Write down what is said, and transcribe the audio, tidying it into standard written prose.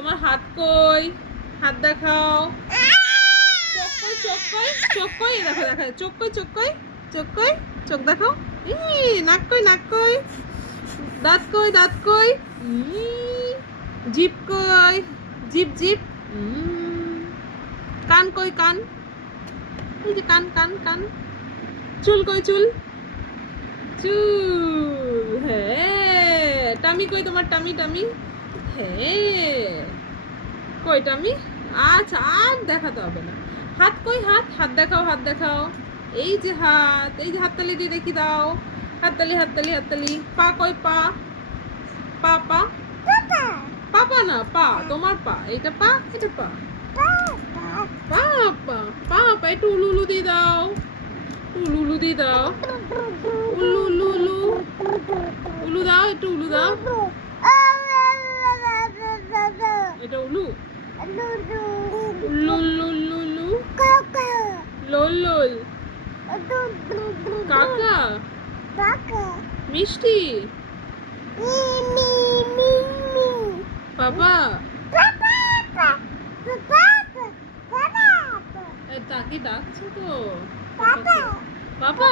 তোমার হাত কই? হাত দেখাও। চোখ কই? চোখ কই? চোখ কই? দেখো দেখো, চোখ কই? চোখ কই? চোখ কই? চোখ দেখাও। নাক কই? নাক কই? দাঁত কই? দাঁত কই? জিভ কই? জিভ জিভ। কান কই? কান? এই যে কান কান কান। চুল কই? চুল চুল। হ্যাঁ, টামি কই তোমার? টামি টামি। হ্যাঁ, কই টামি? আচ্ছা, আর দেখাতে হবে না। হাত কই? হাত হাত দেখাও, হাত দেখাও। এই যে হাত, এই যে হাততালি দিয়ে দেখি দাও। হাততালি হাততালি হাততালি। পা কই? পা পা পা। পাপা না, পা তোমার পা। এটা পা, এটা পা। পা পা পা পা। একটু উলু উলু দিয়ে দাও। উলু উলু দিয়ে দাও। উলু উলু উলু উলু দাও, একটু উলু দাও। এটা উলু। উল্লু উল্লু উল্লু উল্লু। লোল লোল। কাকা। মিষ্টি। বাবা। তাকে ডাকছো তো? বাবা।